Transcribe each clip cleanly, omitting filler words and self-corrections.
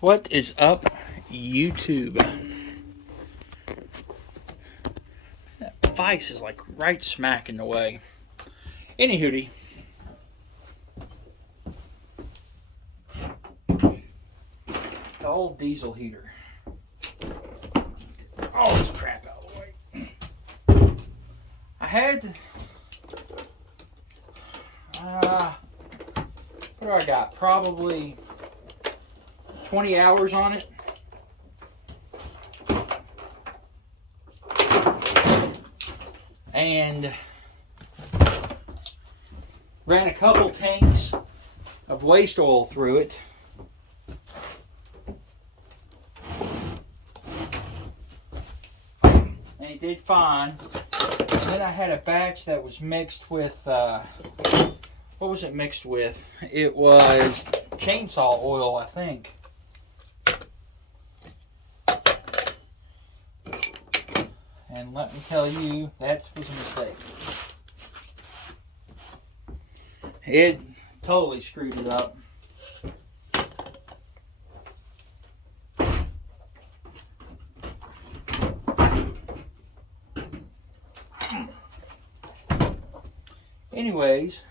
What is up, YouTube? That vice is like right smack in the way. Anywhooty. The old diesel heater. All this crap out of the way. I had what do I got? Probably 20 hours on it. And ran a couple tanks of waste oil through it. And it did fine. And then I had a batch that was mixed with, what was it mixed with? It was chainsaw oil, I think. And let me tell you, that was a mistake. It totally screwed it up. Anyways,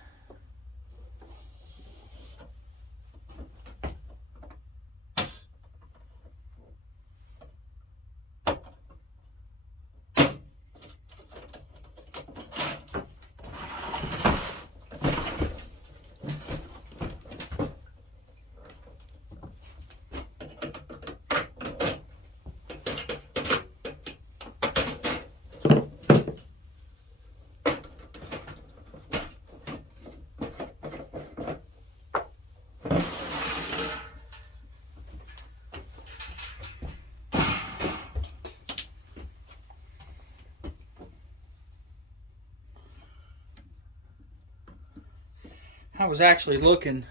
I was actually looking.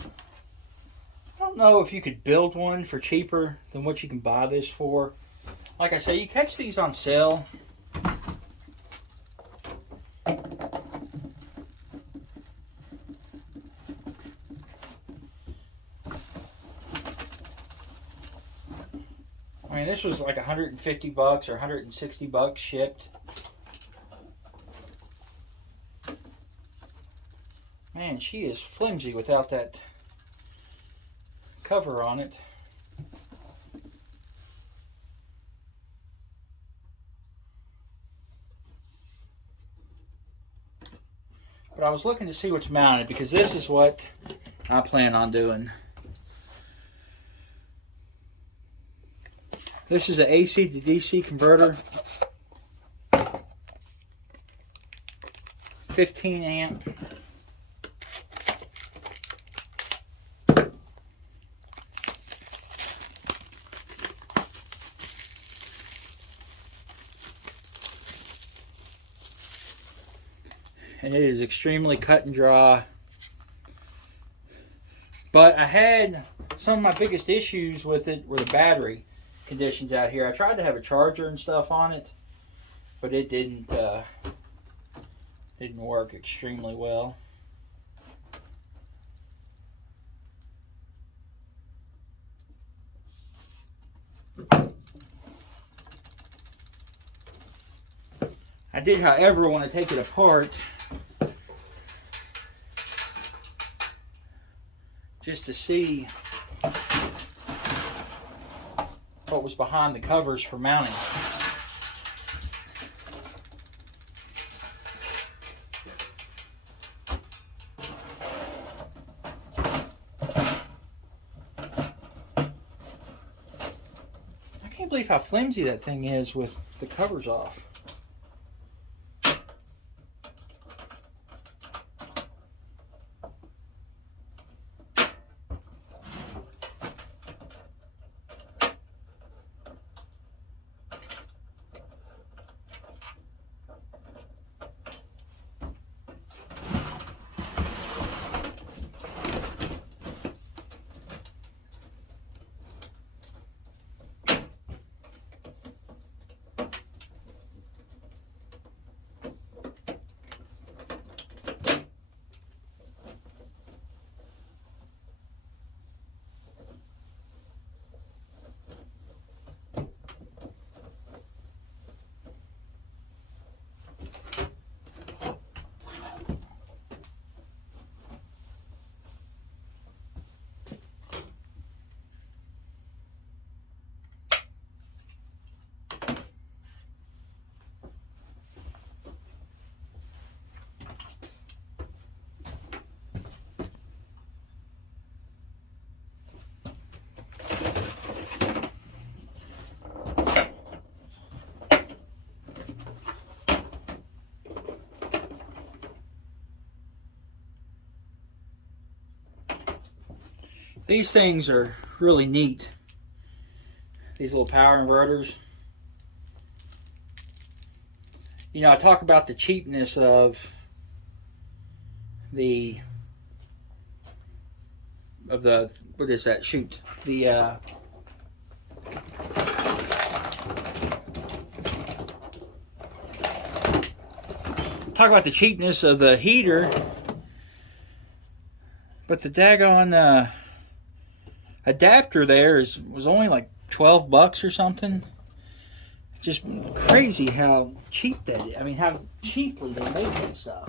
I don't know if you could build one for cheaper than what you can buy this for. Like I say, you catch these on sale. I mean, this was like 150 bucks or 160 bucks shipped. Man, she is flimsy without that cover on it. But I was looking to see what's mounted because this is what I plan on doing. This is an AC to DC converter. 15 amp. And it is extremely cut and dry. But I had some of my biggest issues with it were the battery conditions out here. I tried to have a charger and stuff on it, but it didn't work extremely well. I did, however, want to take it apart just to see what was behind the covers for mounting. I can't believe how flimsy that thing is with the covers off. These things are really neat. These little power inverters. You know, I talk about the cheapness of the what is that? Shoot, the talk about the cheapness of the heater, but the daggone adapter there was only like $12 or something. Just crazy how cheap that is. I mean, how cheaply they make that stuff.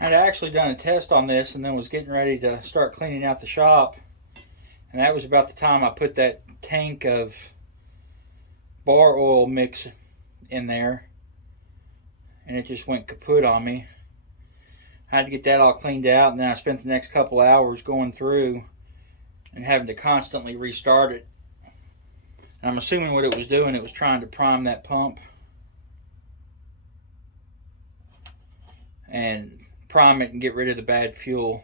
I'd actually done a test on this and then was getting ready to start cleaning out the shop, and that was about the time I put that tank of bar oil mix in there, and it just went kaput on me. I had to get that all cleaned out, and then I spent the next couple hours going through and having to constantly restart it. And I'm assuming what it was doing, it was trying to prime that pump and prime it and get rid of the bad fuel.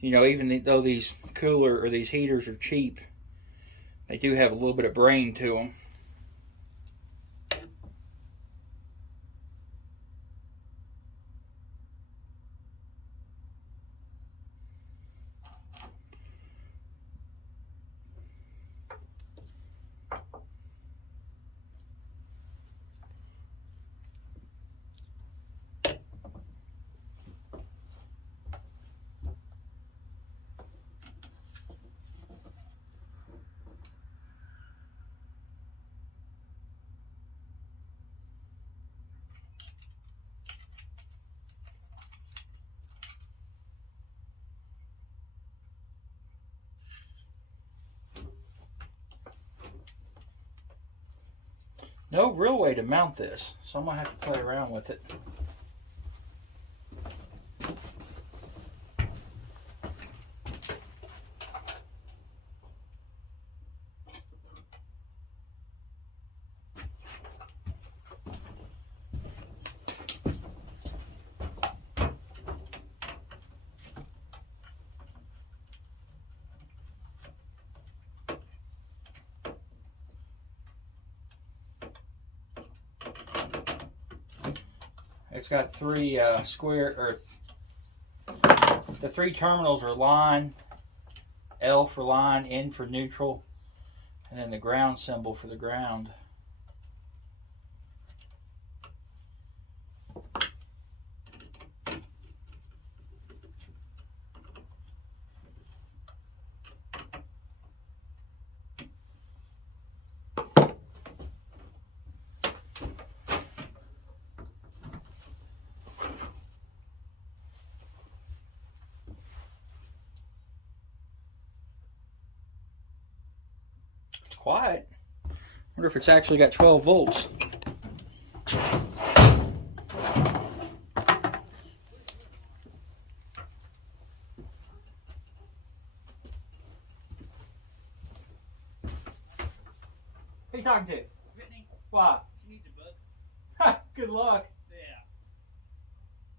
You know, even though these cooler or these heaters are cheap, they do have a little bit of brain to them. No real way to mount this, so I'm going to have to play around with it. It's got three the three terminals are line, L for line, N for neutral, and then the ground symbol for the ground. quiet. Wonder if it's actually got 12 volts. Who you talking to? Brittany. Why? She needs a book. Ha! Good luck. Yeah.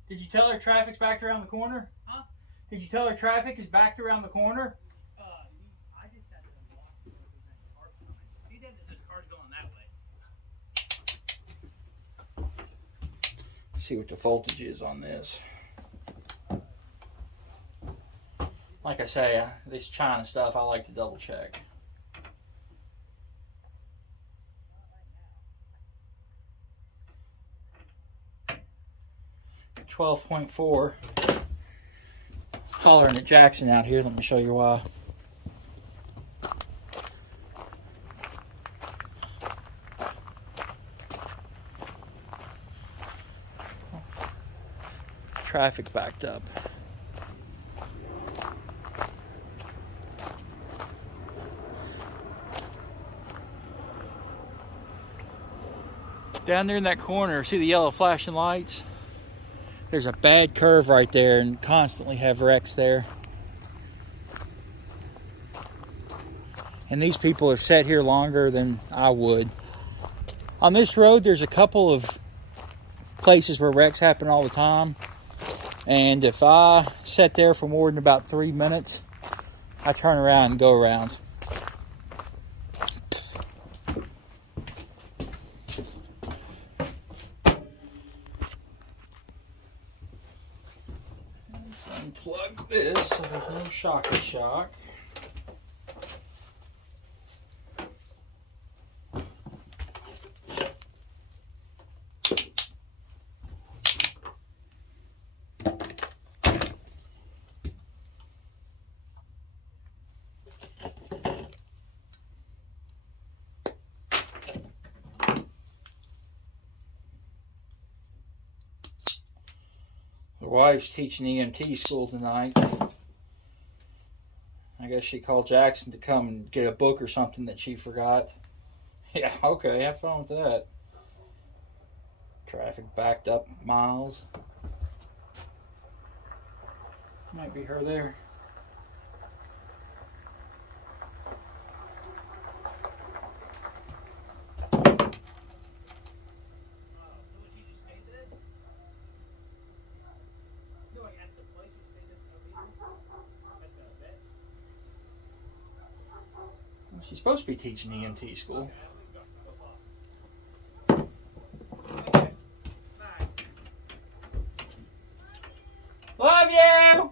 Did you tell her traffic's backed around the corner? Huh? Did you tell her traffic is backed around the corner? I just had to unlock it because there's that car coming. She said that there's cars going that way. See what the voltage is on this. Like I say, this China stuff I like to double check. 12.4. Hollering at Jackson out here. Let me show you why. Traffic backed up. Down there in that corner, see the yellow flashing lights? There's a bad curve right there and constantly have wrecks there. And these people have sat here longer than I would. On this road, there's a couple of places where wrecks happen all the time. And if I sat there for more than about 3 minutes, I turn around and go around. Unplug this so there's no shocky shock. The wife's teaching EMT school tonight. I guess she called Jackson to come and get a book or something that she forgot. Yeah, okay, have fun with that. Traffic backed up miles. Might be her there. She's supposed to be teaching EMT school. Love you!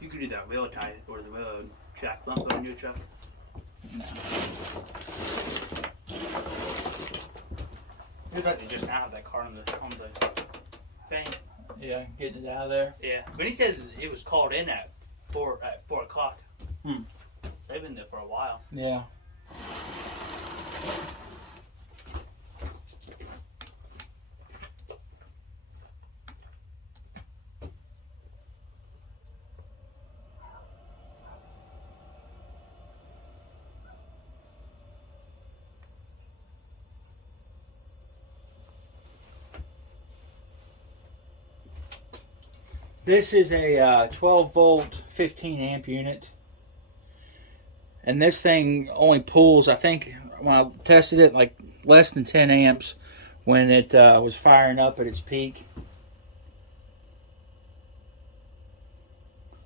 You could do that wheel tie or the wheel jack bump on your truck. No. You'd like to just not have that car on the thing. Yeah, getting it out of there. Yeah, but he said it was called in at 4 o'clock. Hmm. They've been there for a while. Yeah. This is a 12 volt 15 amp unit, and this thing only pulls, I think when I tested it, like less than 10 amps when it was firing up at its peak.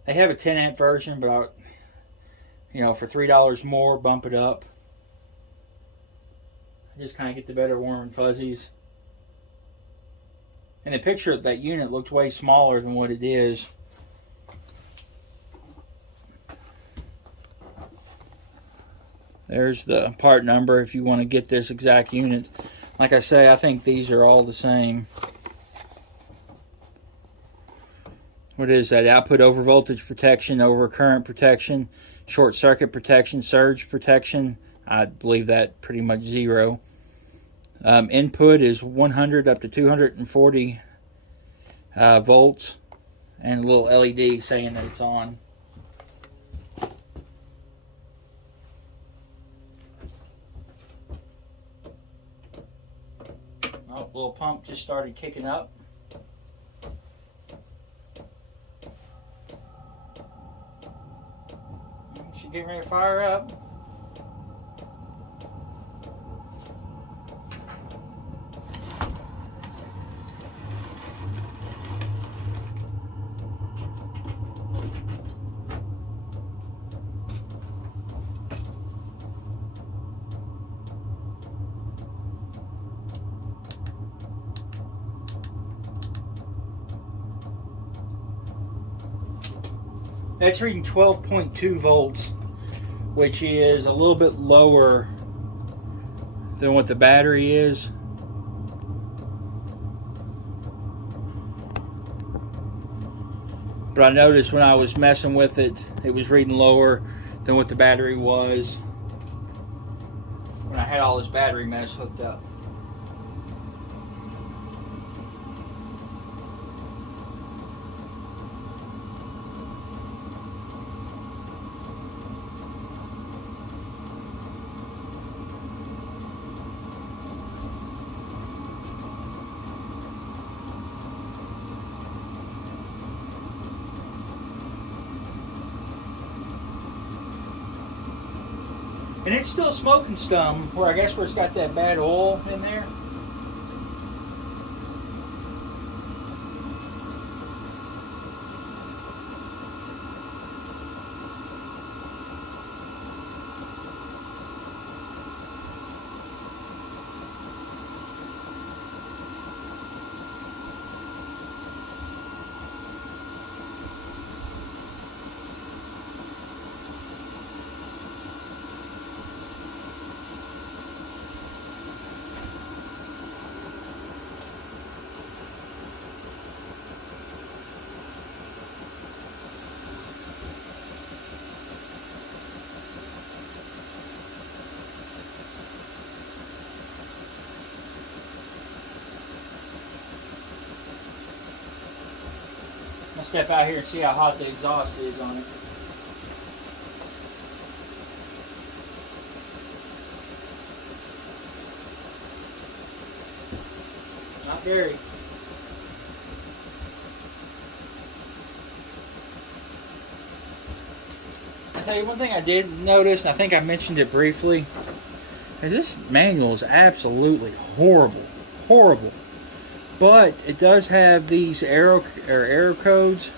They have a 10 amp version, but for $3 more, bump it up. I just kind of get the better warm and fuzzies. In the picture, that unit looked way smaller than what it is. There's the part number if you want to get this exact unit. Like I say, I think these are all the same. What is that? Output over voltage protection, over current protection, short circuit protection, surge protection. I believe that pretty much 0. Input is 100 up to 240 volts, and a little LED saying that it's on. Oh, little pump just started kicking up. She's getting ready to fire up. That's reading 12.2 volts, which is a little bit lower than what the battery is. But I noticed when I was messing with it, it was reading lower than what the battery was when I had all this battery mess hooked up. And it's still smoking some, where I guess where it's got that bad oil in there. I'll step out here and see how hot the exhaust is on it. Not very. I'll tell you one thing I did notice, and I think I mentioned it briefly, is this manual is absolutely horrible. Horrible. But it does have these error codes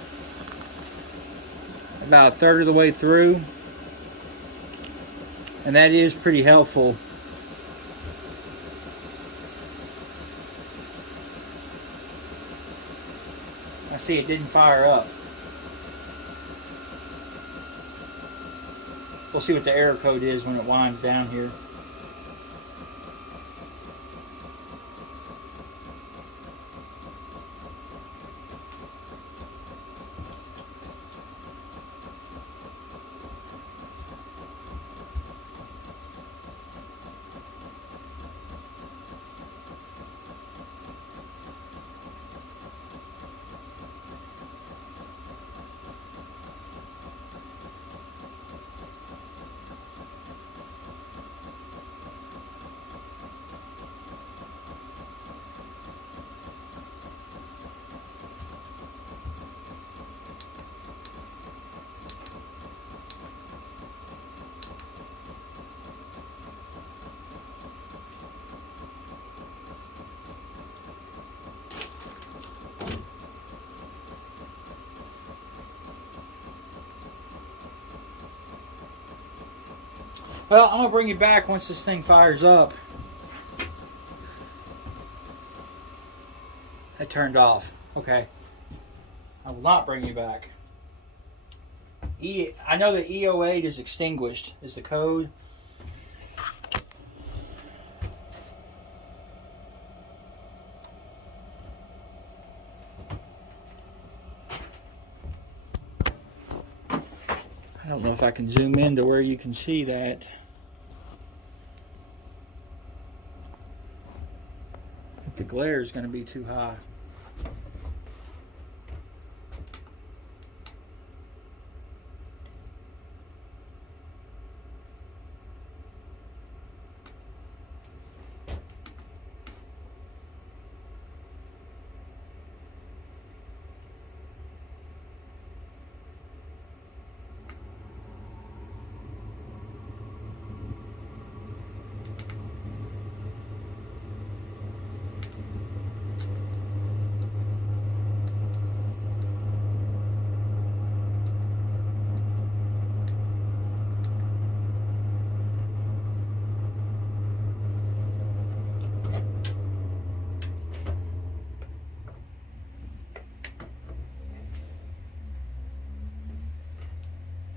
about a third of the way through, and that is pretty helpful. I see it didn't fire up. We'll see what the error code is when it winds down here. Well, I'm going to bring you back once this thing fires up. It turned off. Okay. I will not bring you back. I know that E08 is extinguished, is the code. I don't know if I can zoom in to where you can see that. The glare is going to be too high.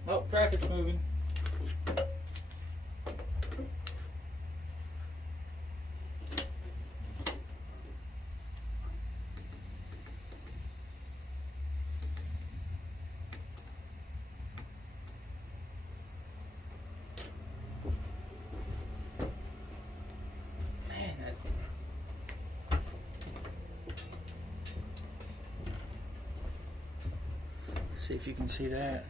Oh, traffic's moving. Man, see if you can see that.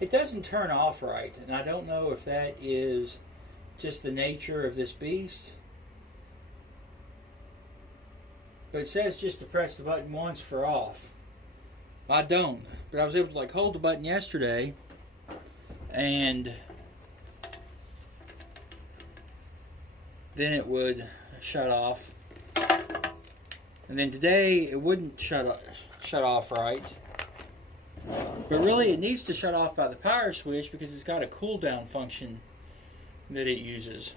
It doesn't turn off right, and I don't know if that is just the nature of this beast. But it says just to press the button once for off. I don't, but I was able to like hold the button yesterday, and then it would shut off. And then today it wouldn't shut off right. But really it needs to shut off by the power switch because it's got a cool down function that it uses.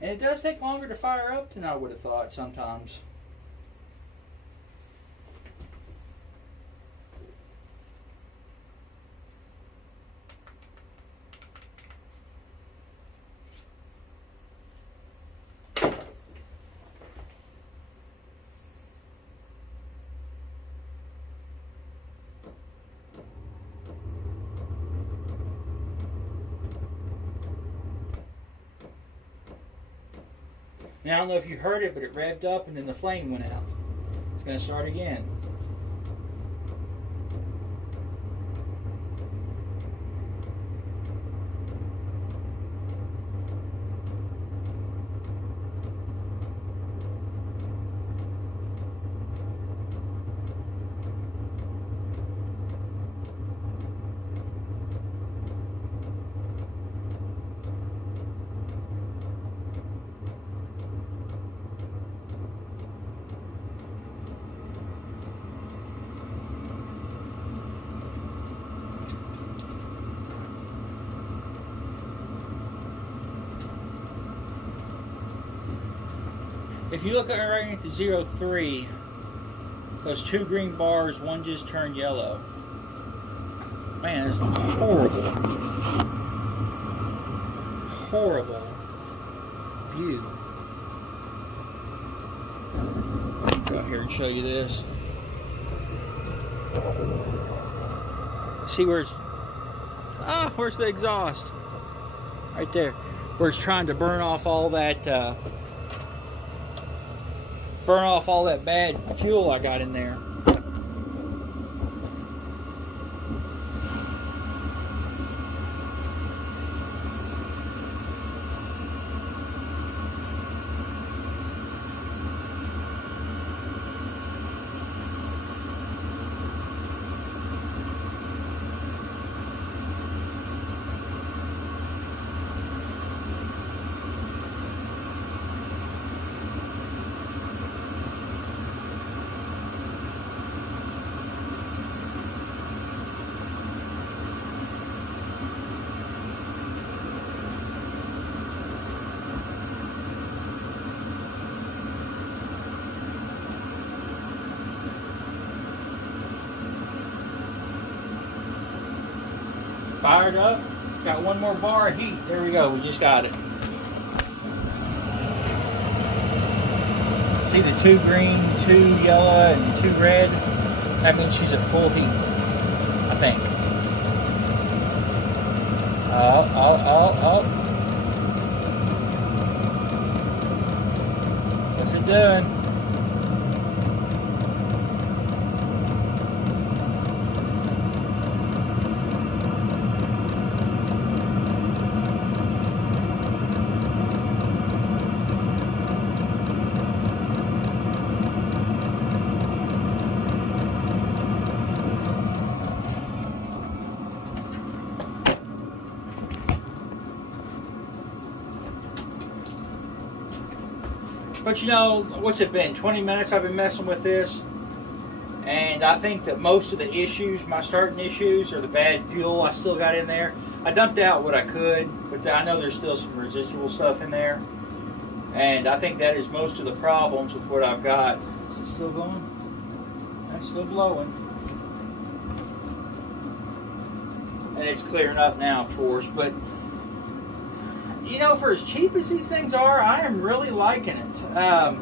And it does take longer to fire up than I would have thought sometimes. Now, I don't know if you heard it, but it revved up and then the flame went out. It's going to start again. If you look right at the 03, those two green bars, one just turned yellow. Man, it's a horrible, horrible view. Go out here and show you this. See where it's, where's the exhaust? Right there. Where it's trying to burn off all that bad fuel I got in there. fired up. It's got one more bar of heat. There we go. We just got it. See the 2 green, 2 yellow, and 2 red? That means she's at full heat, I think. Oh. What's it doing? But you know, what's it been? 20 minutes I've been messing with this. And I think that most of the issues, my starting issues, are the bad fuel I still got in there. I dumped out what I could, but I know there's still some residual stuff in there. And I think that is most of the problems with what I've got. Is it still going? That's still blowing. And it's clearing up now, of course. But you know, for as cheap as these things are, I am really liking it. I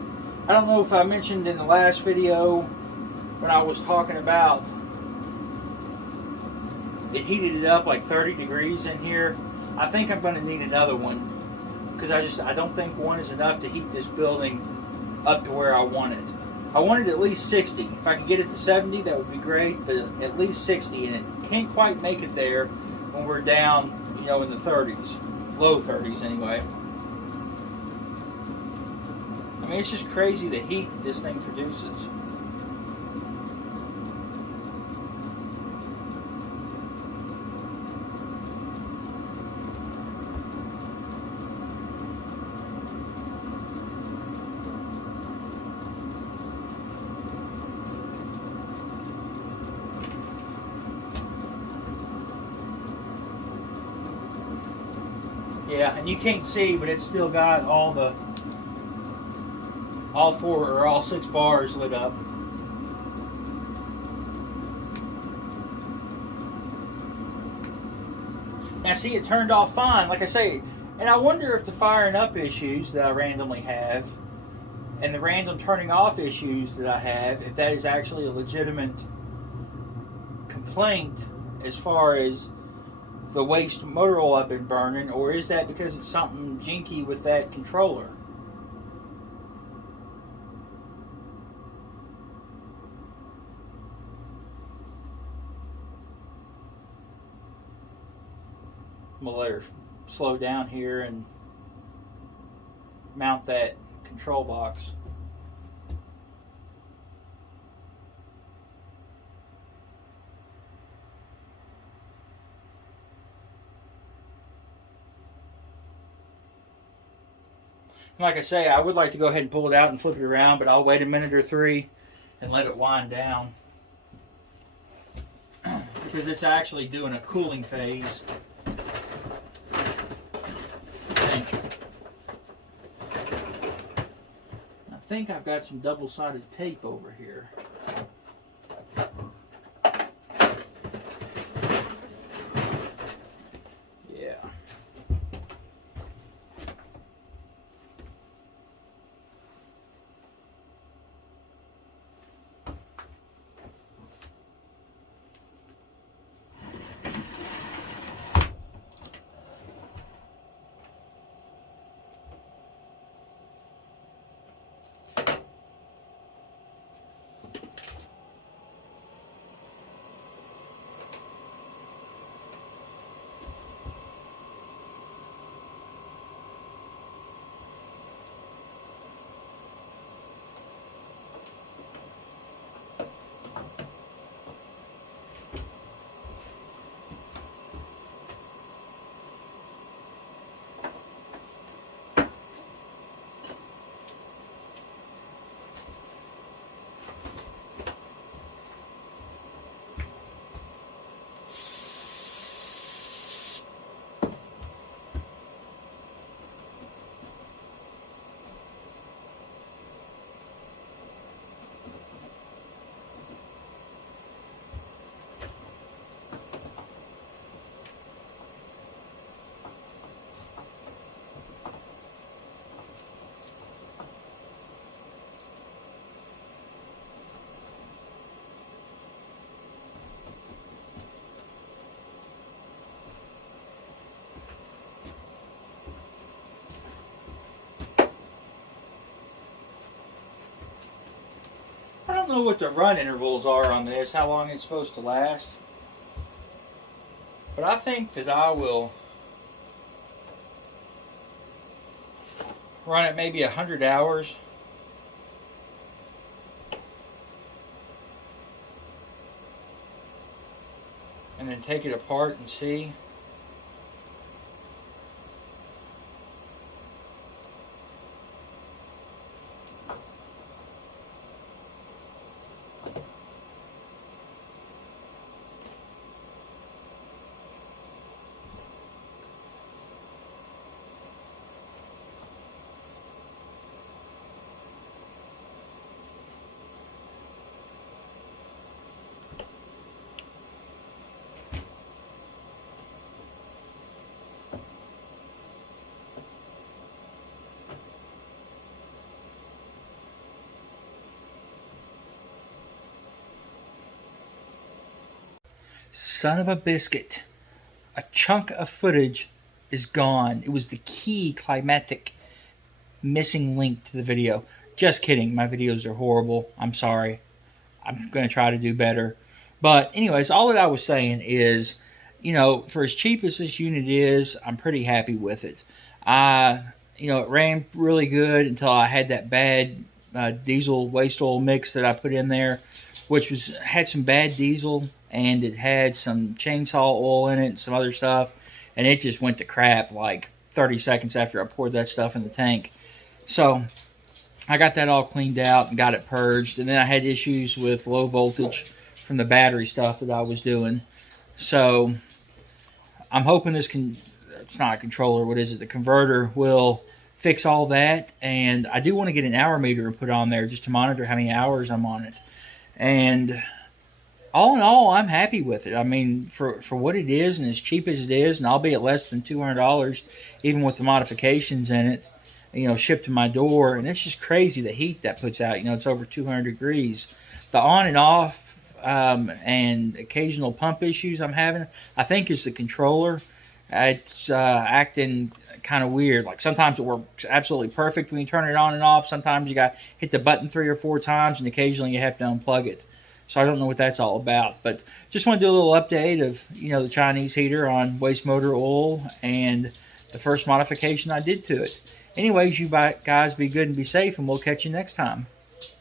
don't know if I mentioned in the last video when I was talking about it heated it up like 30 degrees in here. I think I'm going to need another one because I don't think one is enough to heat this building up to where I want it. I wanted at least 60. If I could get it to 70, that would be great, but at least 60, and it can't quite make it there when we're down, you know, in the 30s. Low 30s anyway. I mean, it's just crazy the heat that this thing produces. Yeah, and you can't see, but it's still got all 4 or all 6 bars lit up. Now see, it turned off fine, like I say, and I wonder if the firing up issues that I randomly have and the random turning off issues that I have, if that is actually a legitimate complaint as far as the waste motor oil I've been burning, or is that because it's something jinky with that controller? I'm going to let her slow down here and mount that control box. Like I say, I would like to go ahead and pull it out and flip it around, but I'll wait a minute or 3 and let it wind down. Because it's actually doing a cooling phase. I think I've got some double-sided tape over here. know what the run intervals are on this, how long it's supposed to last. But I think that I will run it maybe 100 hours. And then take it apart and see. Son of a biscuit. A chunk of footage is gone. It was the key climatic missing link to the video. Just kidding. My videos are horrible. I'm sorry. I'm going to try to do better. But anyways, all that I was saying is, you know, for as cheap as this unit is, I'm pretty happy with it. You know, it ran really good until I had that bad diesel waste oil mix that I put in there, which had some bad diesel, and it had some chainsaw oil in it and some other stuff, and it just went to crap like 30 seconds after I poured that stuff in the tank. So I got that all cleaned out and got it purged, and then I had issues with low voltage from the battery stuff that I was doing. So I'm hoping this it's not a controller, what is it? The converter will fix all that, and I do want to get an hour meter and put on there just to monitor how many hours I'm on it. And all in all, I'm happy with it. I mean, for what it is and as cheap as it is, and I'll be at less than $200, even with the modifications in it, you know, shipped to my door. And it's just crazy the heat that puts out. You know, it's over 200 degrees. The on and off and occasional pump issues I'm having, I think is the controller. It's acting kind of weird. Like sometimes it works absolutely perfect when you turn it on and off. Sometimes you got to hit the button 3 or 4 times, and occasionally you have to unplug it. So I don't know what that's all about, but just want to do a little update of, you know, the Chinese heater on waste motor oil and the first modification I did to it. Anyways, you guys be good and be safe, and we'll catch you next time.